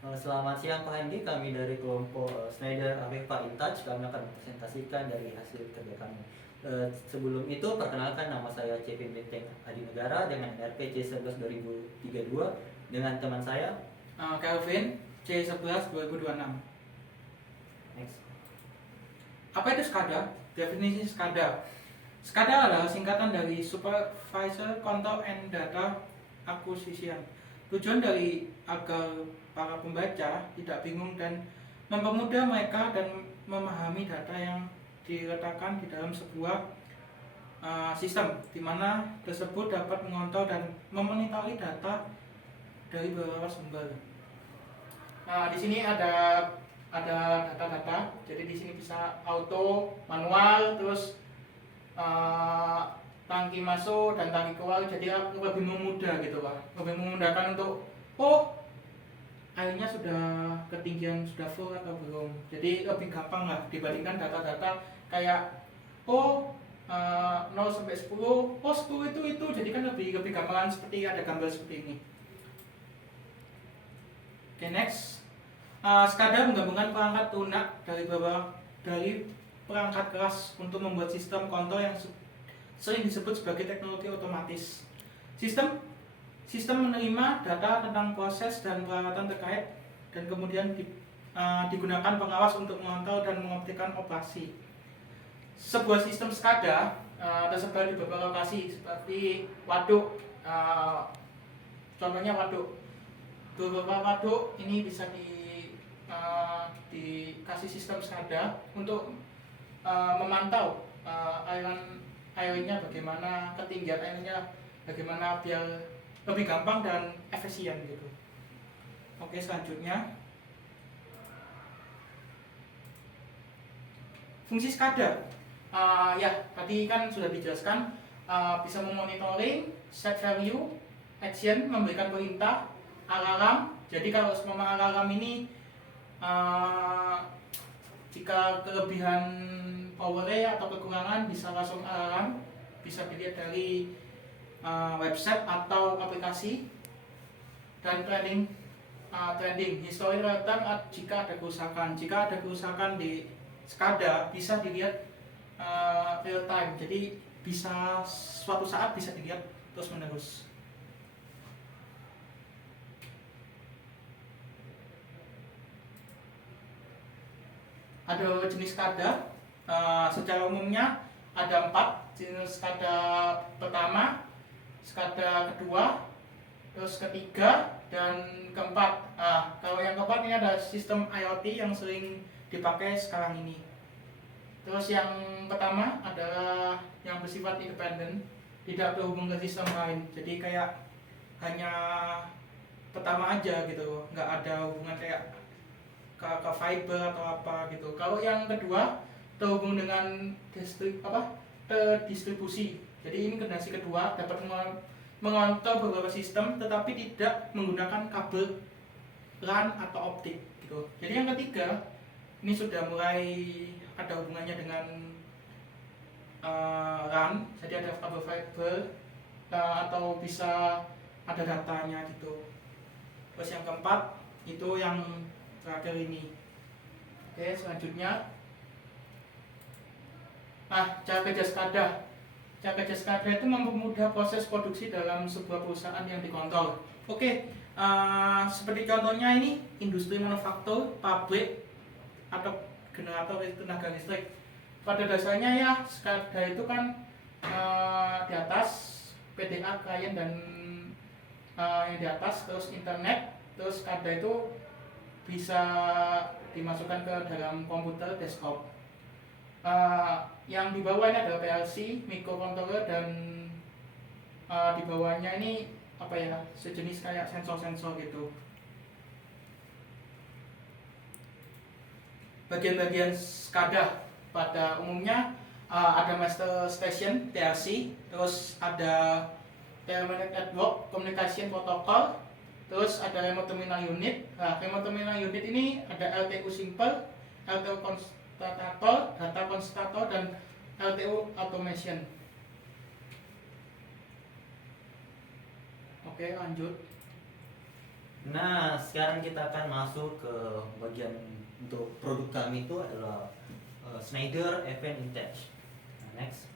Selamat siang Pak Hendi, kami dari kelompok Schneider Avepa Intouch. Kami akan mempresentasikan dari hasil kerja kami. Sebelum itu, perkenalkan nama saya CP Benteng Adi Negara dengan RPC 11 2032 dengan teman saya Kelvin C11 2026. Next. Apa itu SCADA? Definisi SCADA. SCADA adalah singkatan dari Supervisor Control and Data Acquisition. Tujuan dari agar para pembaca tidak bingung dan mempermudah mereka dan memahami data yang diletakkan di dalam sebuah sistem, di mana tersebut dapat mengontrol dan memonitori data dari beberapa sumber. Nah, di sini ada data-data. Jadi di sini bisa auto, manual, terus tangki masuk dan tangki keluar. Jadi lebih memudah gitu Pak. Lebih memudahkan untuk airnya sudah ketinggian sudah full atau belum. Jadi lebih gampang lah dibandingkan data-data kayak 0 sampai 10, 10 itu. Jadi kan lebih gampangan seperti ada gambar seperti ini. Oke, next. SCADA menggabungkan perangkat lunak dari perangkat keras untuk membuat sistem kontrol yang sering disebut sebagai teknologi otomatis. Sistem menerima data tentang proses dan peralatan terkait dan kemudian digunakan pengawas untuk mengontrol dan mengoptimalkan operasi. Sebuah sistem SCADA tersebar di beberapa lokasi seperti waduk, contohnya waduk. Beberapa waduk ini bisa dikasih sistem SCADA untuk memantau airnya bagaimana, ketinggian airnya bagaimana biar lebih gampang dan efisien gitu. Oke, selanjutnya fungsi SCADA. Ya, tadi kan sudah dijelaskan, bisa memonitoring, set value, action, memberikan perintah, alarm. Jadi kalau semua alarm ini jika kelebihan powernya atau kekurangan bisa langsung alarm, bisa dilihat dari website atau aplikasi. Dan trending history real time jika ada kerusakan di SCADA bisa dilihat real time, jadi bisa suatu saat bisa dilihat terus menerus. Ada jenis SCADA, secara umumnya ada 4 jenis SCADA. Pertama, SCADA kedua, terus ketiga, dan keempat. Kalau yang keempat ini ada sistem IoT yang sering dipakai sekarang ini. Terus yang pertama adalah yang bersifat independen, tidak berhubung ke sistem lain. Jadi kayak hanya pertama aja gitu, nggak ada hubungan kayak ke fiber atau apa gitu. Kalau yang kedua terhubung dengan distribusi. Jadi ini generasi kedua, dapat mengontrol beberapa sistem tetapi tidak menggunakan kabel LAN atau optik gitu. Jadi yang ketiga ini sudah mulai ada hubungannya dengan LAN, jadi ada kabel fiber atau bisa ada datanya gitu. Terus yang keempat itu yang terakhir ini. Oke, selanjutnya cara kerja SCADA. Cara kerja SCADA itu mempermudah proses produksi dalam sebuah perusahaan yang dikontrol. Oke, seperti contohnya ini industri manufaktur, pabrik, atau generator tenaga listrik. Pada dasarnya ya SCADA itu kan di atas PDA klien dan yang di atas, terus internet, terus SCADA itu bisa dimasukkan ke dalam komputer desktop. Yang di bawah ini adalah PLC, microcontroller, dan di bawahnya ini sejenis kayak sensor-sensor gitu. Bagian-bagian SCADA pada umumnya ada master station TLC, terus ada terminal network communication protocol, terus ada remote terminal unit. Remote terminal unit ini ada LTU simple, LTU constator, data constator, dan LTU automation. Oke, lanjut. Nah, sekarang kita akan masuk ke bagian untuk produk kami itu adalah Schneider FN Intouch. Nah, next.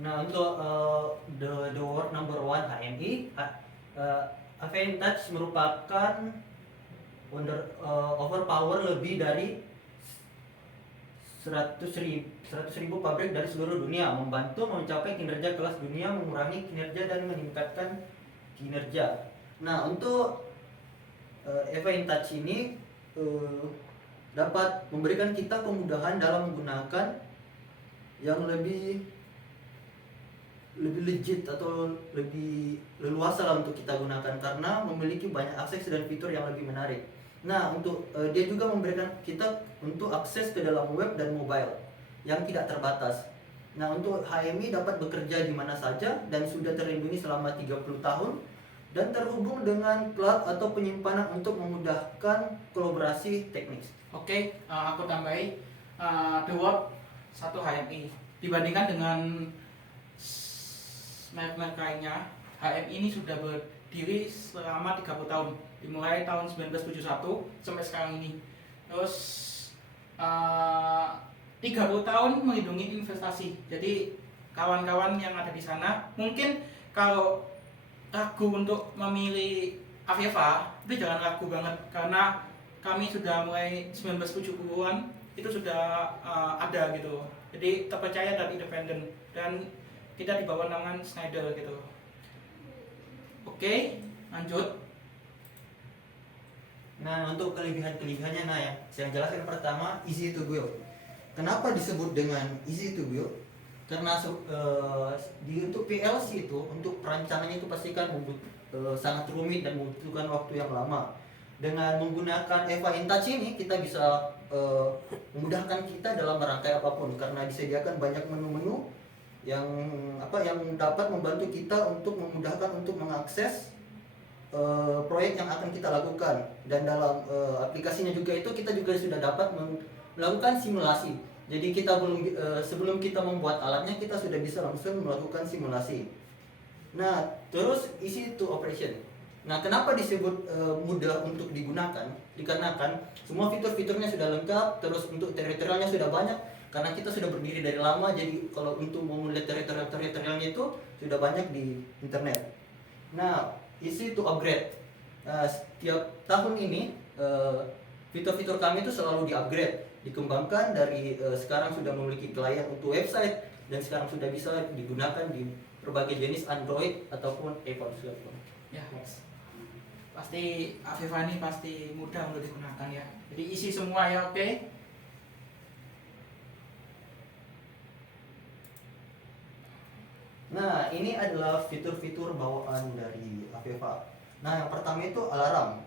Nah, untuk the word number one HMI, FN Intouch merupakan overpower lebih dari 100.000 pabrik dari seluruh dunia, membantu mencapai kinerja kelas dunia, mengurangi kinerja dan meningkatkan kinerja. Nah, untuk EVA Intouch ini dapat memberikan kita kemudahan dalam menggunakan yang lebih legit atau lebih leluasa lah untuk kita gunakan karena memiliki banyak akses dan fitur yang lebih menarik. Nah, untuk dia juga memberikan kita untuk akses ke dalam web dan mobile yang tidak terbatas. Nah, untuk HMI dapat bekerja di mana saja dan sudah terlindungi selama 30 tahun dan terhubung dengan cloud atau penyimpanan untuk memudahkan kolaborasi teknis. Oke, aku tambahi the word 1 HMI dibandingkan dengan merek-merek lainnya. HMI ini sudah berdiri selama 30 tahun, dimulai tahun 1971 sampai sekarang ini. Terus 30 tahun melindungi investasi. Jadi kawan-kawan yang ada di sana mungkin kalau ragu untuk memilih Aviva, itu jangan ragu banget karena kami sudah mulai 1970-an itu sudah ada gitu. Jadi terpercaya dan independen dan kita di bawah naungan Schneider gitu. Oke, lanjut. Nah, untuk kelebihan-kelebihannya, nah yang saya jelaskan pertama, easy to build. Kenapa disebut dengan easy to build? Karena untuk PLC itu, untuk perancangannya itu pastikan sangat rumit dan membutuhkan waktu yang lama. Dengan menggunakan EVA Intouch ini, kita bisa memudahkan kita dalam merangkai apapun karena disediakan banyak menu-menu yang dapat membantu kita untuk memudahkan untuk mengakses proyek yang akan kita lakukan. Dan dalam aplikasinya juga itu kita juga sudah dapat melakukan simulasi. Jadi kita sebelum kita membuat alatnya, kita sudah bisa langsung melakukan simulasi. Nah, terus easy to operation. Nah, kenapa disebut mudah untuk digunakan? Dikarenakan semua fitur-fiturnya sudah lengkap, terus untuk teritorialnya sudah banyak karena kita sudah berdiri dari lama. Jadi kalau untuk mau melihat teritorialnya itu sudah banyak di internet. Nah, easy to upgrade. Setiap tahun ini fitur-fitur kami itu selalu di-upgrade, dikembangkan dari sekarang sudah memiliki klien untuk website dan sekarang sudah bisa digunakan di berbagai jenis Android ataupun iPhone smartphone. Ya, pasti Aviva ini pasti mudah untuk digunakan ya. Jadi isi semua ya, oke. Nah, ini adalah fitur-fitur bawaan dari Aviva. Nah, yang pertama itu alarm.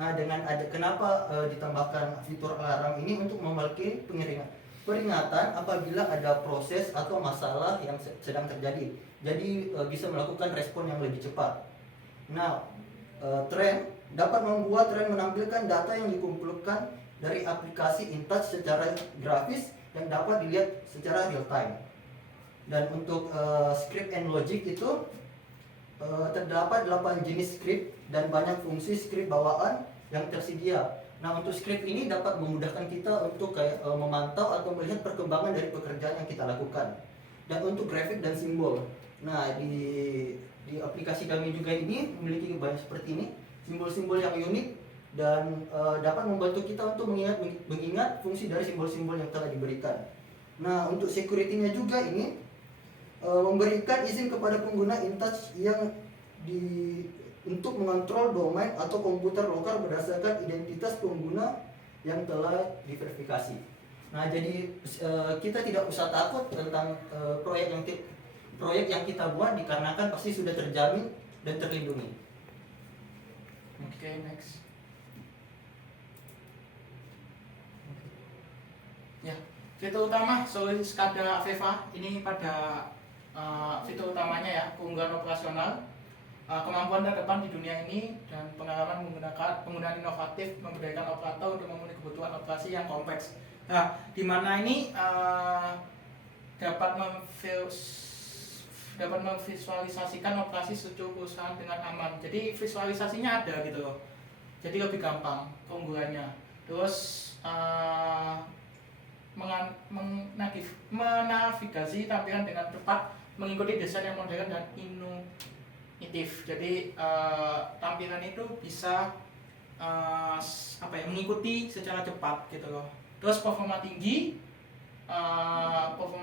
Nah, kenapa ditambahkan fitur alarm ini untuk memiliki peringatan apabila ada proses atau masalah yang sedang terjadi. Jadi bisa melakukan respon yang lebih cepat. Nah, tren dapat membuat tren menampilkan data yang dikumpulkan dari aplikasi Intouch secara grafis yang dapat dilihat secara real time. Dan untuk script and logic itu terdapat 8 jenis script dan banyak fungsi script bawaan yang tersedia. Nah, untuk script ini dapat memudahkan kita untuk memantau atau melihat perkembangan dari pekerjaan yang kita lakukan. Dan untuk grafik dan simbol. Nah, di aplikasi kami juga ini memiliki banyak seperti ini, simbol-simbol yang unik dan dapat membantu kita untuk mengingat fungsi dari simbol-simbol yang telah diberikan. Nah, untuk security-nya juga ini memberikan izin kepada pengguna Intouch untuk mengontrol domain atau komputer lokal berdasarkan identitas pengguna yang telah diverifikasi. Nah, jadi kita tidak usah takut tentang proyek yang kita buat dikarenakan pasti sudah terjamin dan terlindungi. Oke, next. Ya, fitur utama solusi SCADA Aviva ini pada fitur utamanya ya, keunggulan operasional, kemampuan terdepan di dunia ini, dan pengalaman menggunakan penggunaan inovatif memberdayakan operator untuk memenuhi kebutuhan operasi yang kompleks. Nah, di mana ini dapat dapat memvisualisasikan operasi seluruh perusahaan dengan aman. Jadi visualisasinya ada gitu loh. Jadi lebih gampang keunggulannya. Terus menavigasi tampilan dengan cepat, mengikuti desain yang modern dan inovatif. Jadi tampilan itu bisa mengikuti secara cepat gitu loh. Terus performa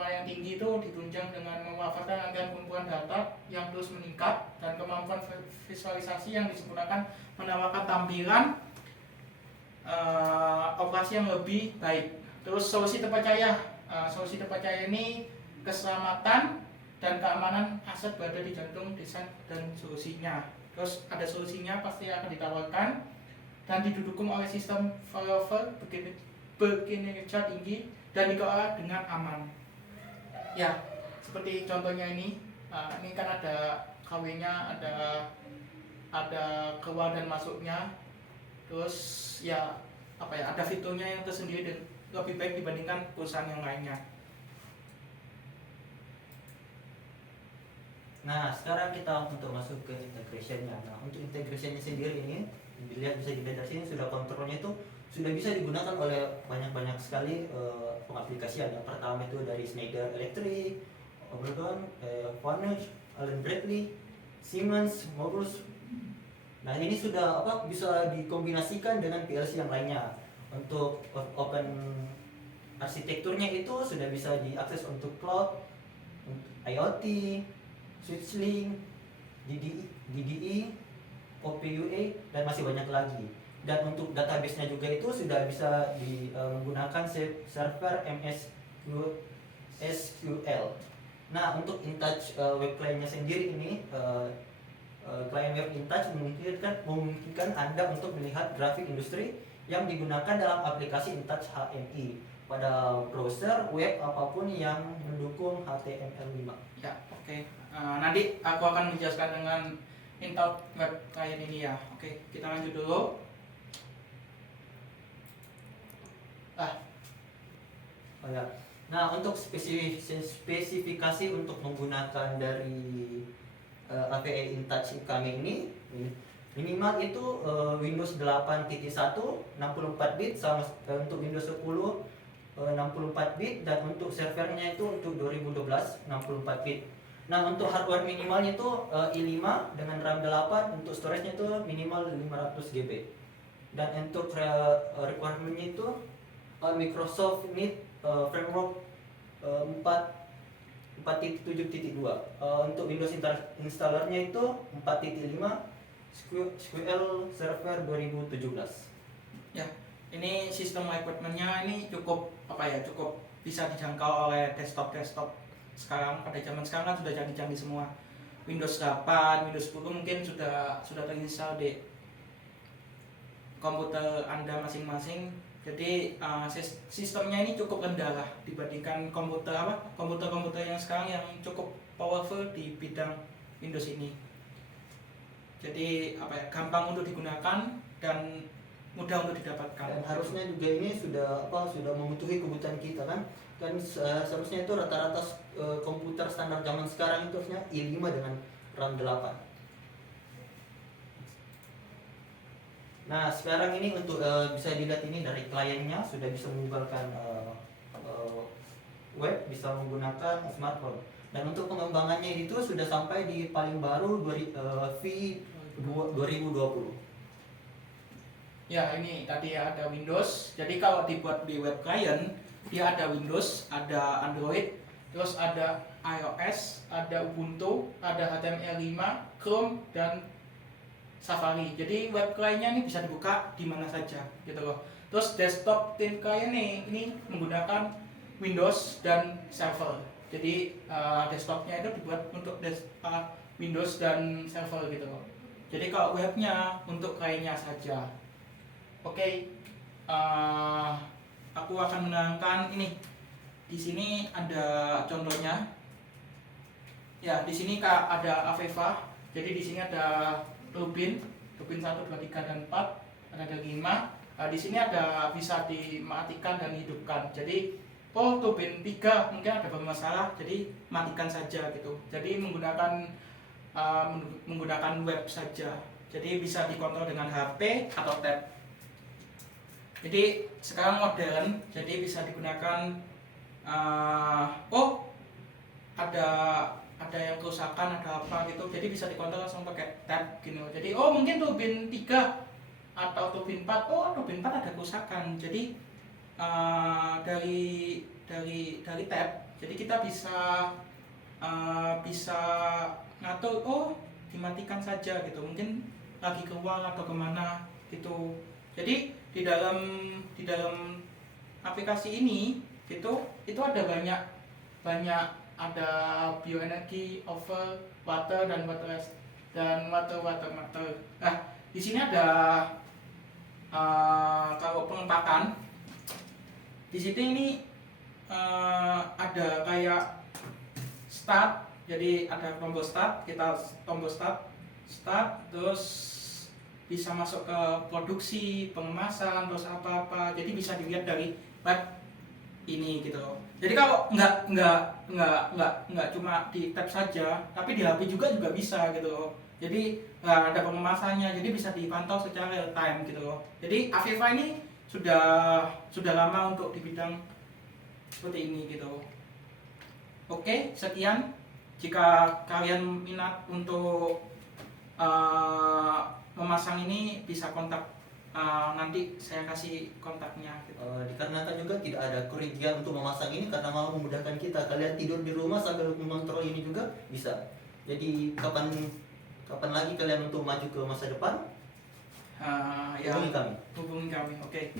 yang tinggi itu ditunjang dengan memanfaatkan rangkaian kumpulan data yang terus meningkat, dan kemampuan visualisasi yang disempurnakan menawarkan tampilan operasi yang lebih baik. Terus solusi terpercaya ini keselamatan dan keamanan aset berada di jantung desain dan solusinya. Terus ada solusinya pasti akan ditawarkan dan didukung oleh sistem failover berkinerja tinggi dan dikelola dengan aman. Ya, seperti contohnya ini kan ada KW-nya, ada keluar dan masuknya. Terus ya ada fiturnya yang tersendiri dan lebih baik dibandingkan perusahaan yang lainnya. Nah, sekarang kita untuk masuk ke integration-nya. Nah, untuk integration-nya sendiri ini bisa dilihat dari sini, sudah kontrolnya itu sudah bisa digunakan oleh banyak sekali pengaplikasian. Yang pertama itu dari Schneider Electric, Oberton, Vonage, Allen Bradley, Siemens, Mobius. Nah, ini sudah bisa dikombinasikan dengan PLC yang lainnya. Untuk open arsitekturnya itu sudah bisa diakses untuk cloud, untuk IoT, SwitchLink, DDE, OPUA, dan masih banyak lagi. Dan untuk database-nya juga itu sudah bisa menggunakan server MS SQL. Nah, untuk InTouch web client-nya sendiri ini, client web InTouch memungkinkan Anda untuk melihat grafik industri yang digunakan dalam aplikasi InTouch HMI pada browser web apapun yang mendukung HTML5. Ya, oke. Nanti aku akan menjelaskan dengan InTouch web client ini ya. Oke, kita lanjut dulu. Nah, untuk spesifikasi untuk menggunakan dari API InTouch kami ini, minimal itu Windows 8.1 64 bit sama untuk Windows 10 64 bit, dan untuk servernya itu untuk 2012 64 bit. Nah, untuk hardware minimalnya itu i5 dengan RAM 8, untuk storage-nya itu minimal 500 GB. Dan untuk requirement-nya itu Microsoft Need Framework 4.7.2. Untuk Windows installernya itu 4.5 SQL Server 2017. Ya, ini sistem equipment-nya ini cukup bisa dijangkau oleh desktop sekarang. Pada zaman sekarang kan sudah canggih-canggih semua. Windows 8, Windows 10 mungkin sudah terinstall di komputer Anda masing-masing. Jadi sistemnya ini cukup rendah lah dibandingkan komputer yang sekarang yang cukup powerful di bidang Windows ini. Jadi gampang untuk digunakan dan mudah untuk didapatkan. Dan harusnya juga ini sudah memenuhi kebutuhan kita kan. Dan seharusnya itu rata-rata komputer standar zaman sekarang itu harusnya i5 dengan RAM 8. Nah, sekarang ini untuk bisa dilihat ini dari kliennya sudah bisa menggunakan web, bisa menggunakan smartphone. Dan untuk pengembangannya itu sudah sampai di paling baru V2020. Ya, ini tadi ada Windows. Jadi kalau dibuat di web client, dia ada Windows, ada Android, terus ada iOS, ada Ubuntu, ada HTML5, Chrome, dan Safari. Jadi web client-nya ini bisa dibuka di mana saja gitu loh. Terus desktop tim client ini menggunakan Windows dan server. Jadi desktopnya itu dibuat untuk Windows dan server gitu loh. Jadi kalau webnya untuk client-nya saja. Oke, aku akan menerangkan ini. Di sini ada contohnya. Ya, di sini ada Aveva. Jadi di sini ada turbin 1, 2, 3, dan 4. Ada 5. Di sini ada bisa dimatikan dan hidupkan. Jadi oh turbin 3 mungkin ada bermasalah, jadi matikan saja gitu. Jadi menggunakan web saja. Jadi bisa dikontrol dengan HP atau tab. Jadi sekarang modern, jadi bisa digunakan. Oh ada yang kerusakan, ada apa gitu, jadi bisa dikontrol langsung pakai tab gini. Jadi oh mungkin turbin 3 atau turbin 4, oh turbin 4 ada kerusakan, jadi dari tab, jadi kita bisa ngatur, oh dimatikan saja gitu, mungkin lagi keluar atau kemana gitu. Jadi di dalam aplikasi ini gitu, itu ada banyak ada bioenergi, over, water dan water matter. Nah, di sini ada kalau pengempakan di situ ini ada kayak start, jadi ada tombol start, kita tombol start, terus bisa masuk ke produksi, pengemasan, terus apa-apa, jadi bisa dilihat dari web ini gitu. Jadi kalau nggak cuma di tab saja, tapi di HP juga bisa gitu. Jadi ada pengemasannya, jadi bisa dipantau secara real time gitu. Jadi Aviva ini sudah lama untuk di bidang seperti ini gitu. Oke, sekian. Jika kalian minat untuk memasang ini, bisa kontak, nanti saya kasih kontaknya gitu. Dikarenakan juga tidak ada kerugian untuk memasang ini karena mau memudahkan kita. Kalian tidur di rumah sambil mengontrol ini juga bisa. Jadi kapan lagi kalian untuk maju ke masa depan? Ya, Hubungi kami. hubungi kami. Oke.